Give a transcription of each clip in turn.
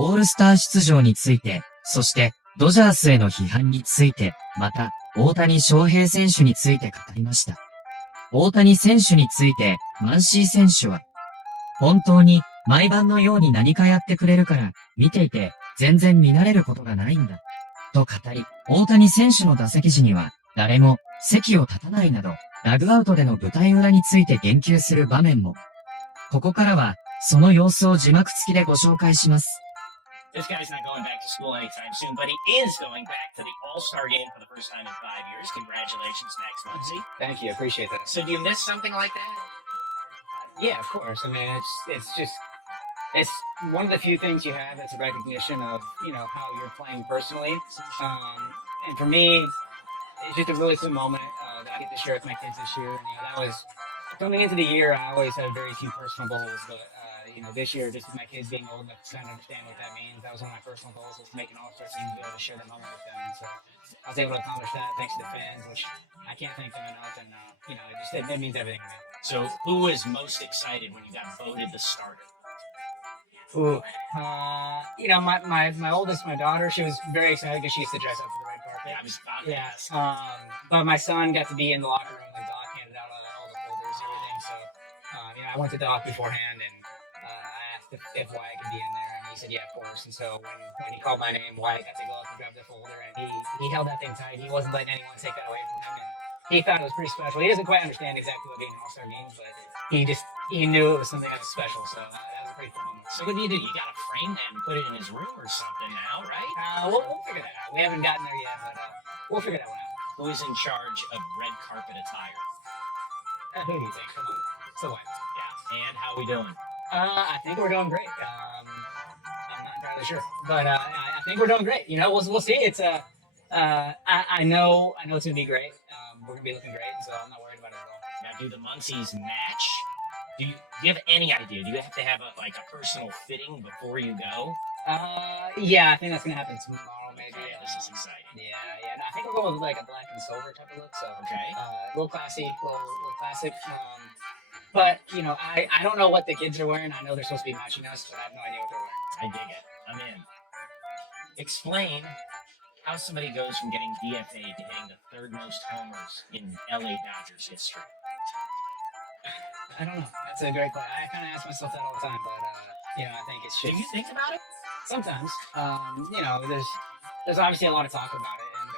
オールスター出場について、そしてドジャースへの批判について、また大谷翔平選手について語りました。大谷選手について、マンシー選手は、本当に毎晩のように何かやってくれるから、見ていて全然見慣れることがないんだ。と語り、大谷選手の打席時には、誰も席を立たないなど、ダグアウトでの舞台裏について言及する場面も。ここからは、その様子を字幕付きでご紹介します。This guy's not going back to school anytime soon, but he is going back to the All-Star game for the first time in 5 years. Congratulations, Max Muncy. Thank you, I appreciate that. So do you miss something like that? Yeah, of course. I mean, it's one of the few things you have that's a recognition of, how you're playing personally. And for me, it's just a really cool moment that I get to share with my kids this year. And, that was coming into the year. I always had very few personal goals, but this year, just with my kids being old enough to kind of understand what that means, that was one of my personal goals, was to make an all-star team and be able to share the moment with them. And so I was able to accomplish that thanks to the fans, which I can't thank them enough. And it means everything to me. So who was most excited when you got voted the starter? Ooh, my oldest, my daughter, she was very excited because she used to dress up for the red carpet. I was about to Yeah. ask. But my son got to be in the locker room when Doc handed out all the folders and everything. So, I went to Doc beforehand and I asked if Wyatt could be in there, and he said, yeah, of course. And so when he called my name, Wyatt got to go up and grab the folder, and he held that thing tight. He wasn't letting anyone take that away from him, and he thought it was pretty special. He doesn't quite understand exactly what being an all-star means, but he knew it was something that was special. So that was a pretty cool moment. So what do? You got to frame that and put it in his room or something now, right? We'll figure that out. We haven't gotten there yet, but we'll figure that one out. Who is in charge of red carpet attire? Who do you think? Come on. So what? Yeah. And how we doing? I think we're doing great. I'm not entirely sure, but I think we're doing great. We'll see. It's I know it's gonna be great. We're gonna be looking great, so I'm not worried about it at all. Now, do the Muncies match? Do you have any idea? Do you have to have a personal fitting before you go? Yeah, I think that's gonna happen tomorrow, maybe. Okay, this is exciting. Yeah. No, I think we're going with like a black and silver type of look. So Okay. A little classy, little classic. But I don't know what the kids are wearing. I know they're supposed to be matching us, but I have no idea what they're wearing. I dig it. I'm in. Explain how somebody goes from getting DFA'd to hitting the third most homers in LA Dodgers history. I don't know. That's a great question. I kind of ask myself that all the time, but I think it's just. Do you think about it? Sometimes. There's obviously a lot of talk about it, and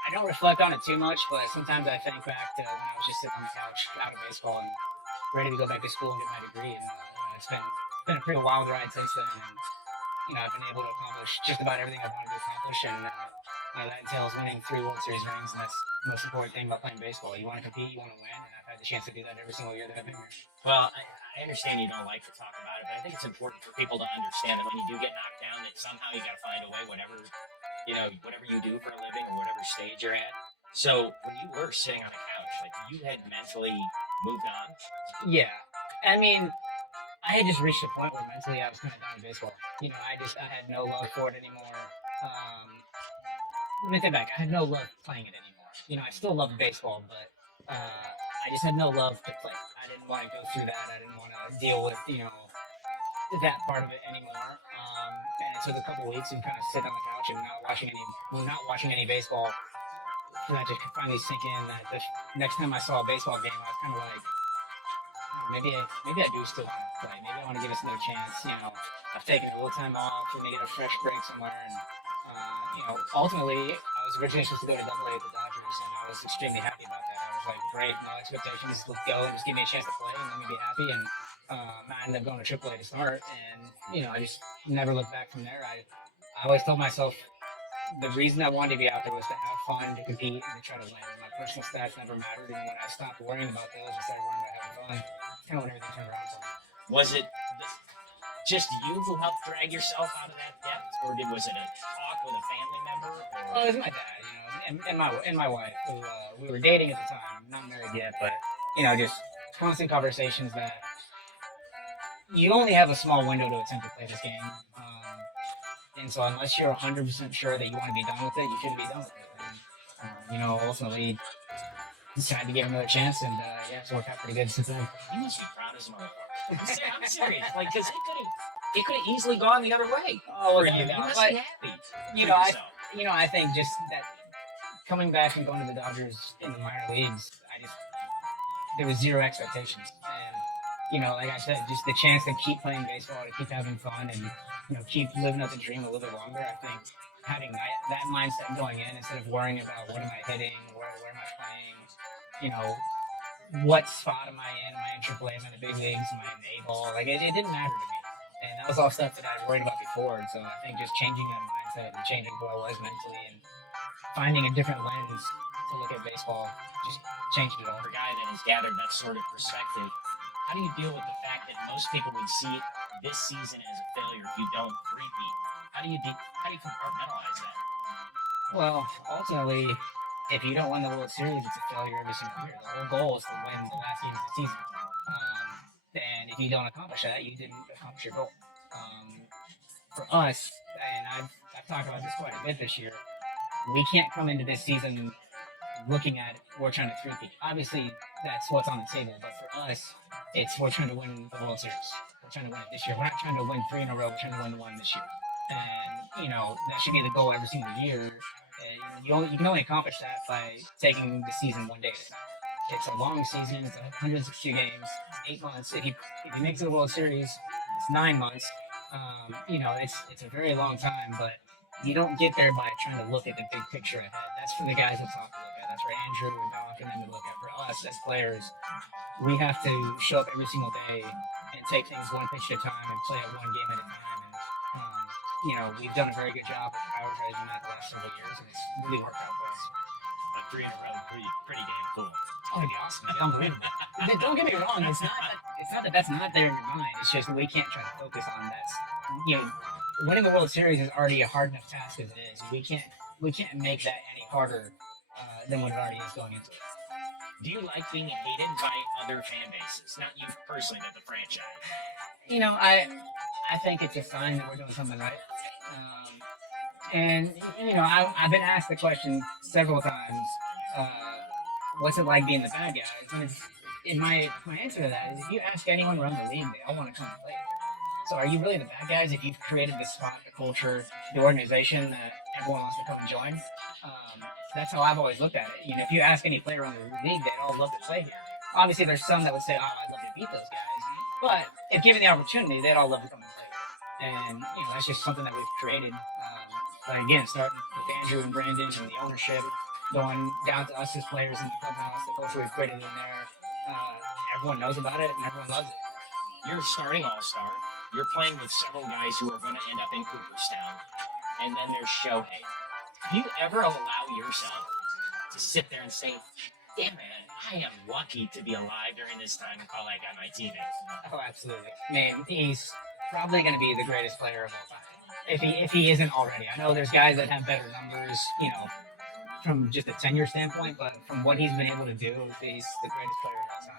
I don't reflect on it too much, but sometimes I think back to when I was just sitting on the couch out of baseball and ready to go back to school and get my degree, and it's been a pretty wild ride since then, and I've been able to accomplish just about everything I wanted to accomplish, and that entails winning 3 World Series rings, and that's the most important thing about playing baseball. You want to compete, you want to win, and I've had the chance to do that every single year that I've been here. Well, I understand you don't like to talk about it, but I think it's important for people to understand that when you do get knocked down, that somehow you got to find a way, whatever you do for a living or whatever stage you're at. So when you were sitting on the couch, like you had mentally moved on? Yeah. I mean, I had just reached a point where mentally I was kind of done with baseball. I had no love for it anymore. Let me think back. I had no love playing it anymore. I still love baseball, but I just had no love to play. I didn't want to go through that. I didn't want to deal with, that part of it anymore. And it took a couple weeks and kind of sit on the couch and not watching any baseball for that to finally sink in that the next time I saw a baseball game, I was kind of like, oh, maybe I do still want to play. Maybe I want to give us another chance. I've taken a little time off and maybe get a fresh break somewhere. And, ultimately, I was originally supposed to go to AA at the Dodgers, and I was extremely happy about that. I was like, great, no expectations, let's go and just give me a chance to play and let me be happy. And I ended up going to AAA to start, and I just never looked back from there. I always told myself the reason I wanted to be out there was to have fun, to compete, and to try to win. My personal stats never mattered, and when I stopped worrying about those and started worrying about having fun, kind of when everything turned around for me. Was it just you who helped drag yourself out of that depth, or was it a talk with a family member? Or? Well, it was my dad, and my wife, who we were dating at the time, not married yet, but just constant conversations that you only have a small window to attempt to play this game. And so unless you're 100% sure that you want to be done with it, you shouldn't be done with it. And, ultimately decided to give him another chance, and it's worked out pretty good since then. You must be proud as a motherfucker. I'm serious. Like, because it could have easily gone the other way. Oh, For without you. a You doubt. must But be happy. you for know, yourself. I think just that coming back and going to the Dodgers in the minor leagues, there was zero expectations, and like I said, just the chance to keep playing baseball, to keep having fun, and keep living up the dream a little bit longer. I think having that mindset going in instead of worrying about what am I hitting, where am I playing, what spot am I in? Am I in AAA? Am I in the big leagues? Am I in the A-ball? Like it didn't matter to me, and that was all stuff that I worried about before. And so I think just changing that mindset and changing who I was mentally and finding a different lens to look at baseball just changed it all. For a guy that has gathered that sort of perspective, how do you deal with the fact that most people would see this season as a failure if you don't repeat? How do you compartmentalize that? Well, ultimately, if you don't win the World Series, it's a failure every single year. The whole goal is to win the last game of the season. And if you don't accomplish that, you didn't accomplish your goal. For us, and I've talked about this quite a bit this year, we can't come into this season looking at we're trying to three-peat. Obviously, that's what's on the table. But for us, we're trying to win the World Series. We're trying to win it this year. We're not trying to win 3 in a row. We're trying to win the one this year. And, that should be the goal every single year. You can only accomplish that by taking the season one day at a time. It's a long season. It's 162 games. It's 8 months. If you make it to the World Series, it's 9 months. It's a very long time, but you don't get there by trying to look at the big picture ahead. That's for the guys up top to look at. That's for Andrew and Doc and them to look at. For us as players, we have to show up every single day and take things one pitch at a time and play it one game at a time. And we've done a very good job of prioritizing that the last several years, and it's really worked out for us. But 3 in a row, pretty damn cool. Oh, it'd be awesome. It'd be unbelievable. Don't get me wrong. It's not that that's not there in your mind. It's just we can't try to focus on that. Winning the World Series is already a hard enough task as it is. We can't make that any harder than what it already is going into it. Do you like being hated by other fan bases? Not you personally, but the franchise. I think it's a sign that we're doing something right. I've been asked the question several times. What's it like being the bad guys? And my answer to that is, if you ask anyone around the league, they all want to come and play. So are you really the bad guys if you've created the spot, the culture, the organization that everyone wants to come and join? That's how I've always looked at it. If you ask any player around the league, they'd all love to play here. Obviously, there's some that would say, I'd love to beat those guys. But if given the opportunity, they'd all love to come and play here. And, that's just something that we've created. Again, starting with Andrew and Brandon and the ownership, going down to us as players in the clubhouse, the culture we've created in there. Everyone knows about it and everyone loves it. You're a starting all-star. You're playing with several guys who are going to end up in Cooperstown. And then there's Shohei. Do you ever allow yourself to sit there and say, damn man, I am lucky to be alive during this time and call that guy my teammate? Oh, absolutely. Man, he's probably going to be the greatest player of all time. If he isn't already. I know there's guys that have better numbers, from just a tenure standpoint, but from what he's been able to do, he's the greatest player of all time.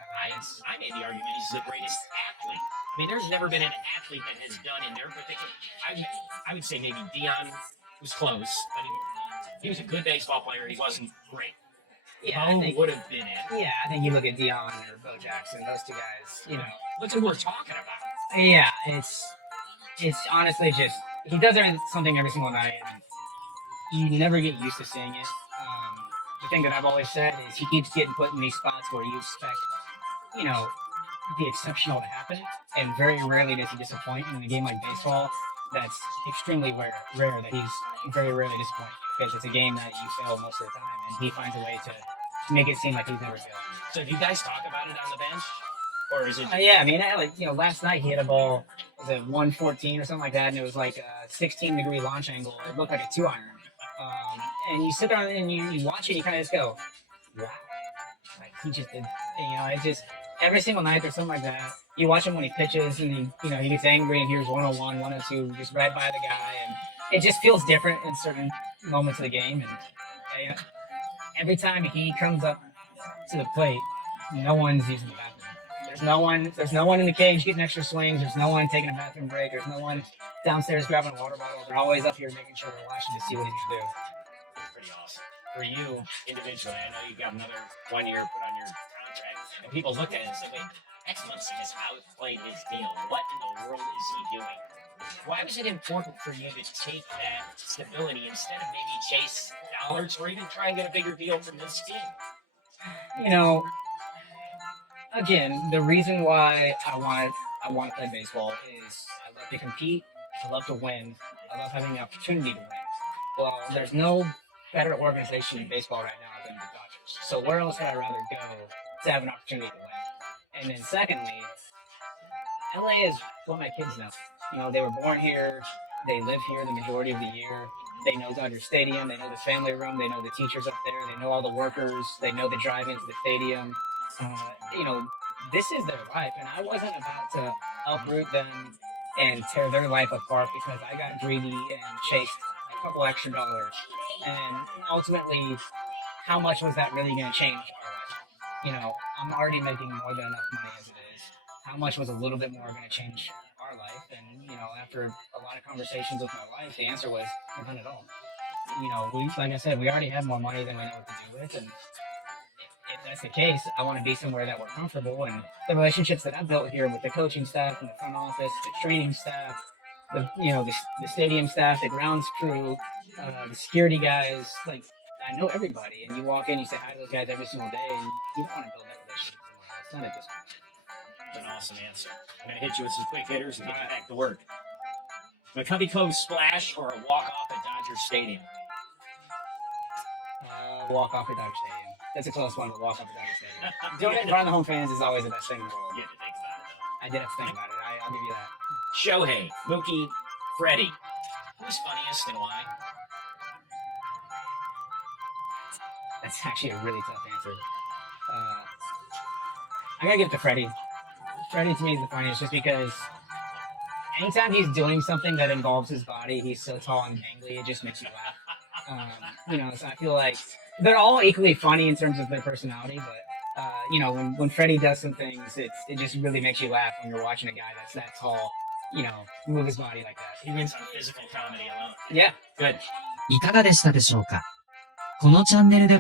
I made the argument he's the greatest athlete. I mean, there's never been an athlete that has done in their particular. I would say maybe Dion was close. I mean, he was a good baseball player. He wasn't great. Yeah, Bo would have been it. Yeah, I think you look at Dion or Bo Jackson, those two guys. Look who we're talking about. Yeah, it's honestly just he does something every single night, and you never get used to seeing it. The thing that I've always said is he keeps getting put in these spots where you expect, the exceptional to happen, and very rarely does he disappoint. In a game like baseball, that's extremely rare that he's very rarely disappointed, because it's a game that you fail most of the time, and he finds a way to make it seem like he's never failed. So do you guys talk about it on the bench? Or is it yeah, I mean, last night he hit a ball, was it 114 or something like that, and it was like a 16-degree launch angle. It looked like a 2-iron. And you sit there and you watch it, you kind of just go, wow. Like, he just did, it just, every single night there's something like that. You watch him when he pitches, and he gets angry, and here's 101, 102, just right by the guy, and it just feels different in certain moments of the game. And every time he comes up to the plate, no one's using the bathroom. There's no one in the cage getting extra swings. There's no one taking a bathroom break. There's no one downstairs grabbing a water bottle. They're always up here making sure they're watching to see what he's going to do. Pretty awesome. For you individually, I know you got another 1 year put on your contract, and people look at it and say, wait, next month is how he played his deal. What in the world is he doing? Why was it important for you to take that stability instead of maybe chase dollars or even try and get a bigger deal from this team? You know, again, the reason why I want to play baseball is I love to compete, I love to win, I love having the opportunity to win. Well, there's no better organization in baseball right now than the Dodgers. So where else would I rather go to have an opportunity to win? And then secondly, LA is what my kids know. You know, they were born here, they live here the majority of the year. They know Dodger Stadium, they know the family room, they know the teachers up there, they know all the workers, they know the drive into the stadium. You know, this is their life, and I wasn't about to uproot them and tear their life apart because I got greedy and chased a couple extra dollars. And ultimately, how much was that really going to change our life? You know, I'm already making more than enough money as it is. How much was a little bit more going to change our life? And, you know, after a lot of conversations with my wife, the answer was none at all. You know, like I said, we already have more money than we know what to do with. And if that's the case, I want to be somewhere that we're comfortable. And the relationships that I've built here with the coaching staff and the front office, the training staff, the stadium staff, the grounds crew, the security guys, like, I know everybody. And you walk in, you say hi to those guys every single day, and you don't want to build that relationship somewhere else. Not at this point. An awesome answer. I'm going to hit you with some quick hitters and get you back to work. McCovey Cove splash or a walk-off at Dodger Stadium? Walk off at Dodger Stadium. That's a close one, but walk off at Dodger Stadium. Doing it in front of the home fans is always the best thing in the world. You had to think about it, though. I did have to think about it. I'll give you that. Shohei, Mookie, Freddie. Who's funniest and why? That's actually a really tough answer. I gotta give it to Freddie. Freddie to me is the funniest just because anytime he's doing something that involves his body, he's so tall and gangly, it just makes you laugh. You know, so I feel like they're all equally funny in terms of their personality, but you know, when Freddie does some things, it just really makes you laugh when you're watching a guy that's that tall, you know, move his body like that. He wins on physical comedy alone. Yeah. Good. いかがでしたでしょうか？このチャンネルで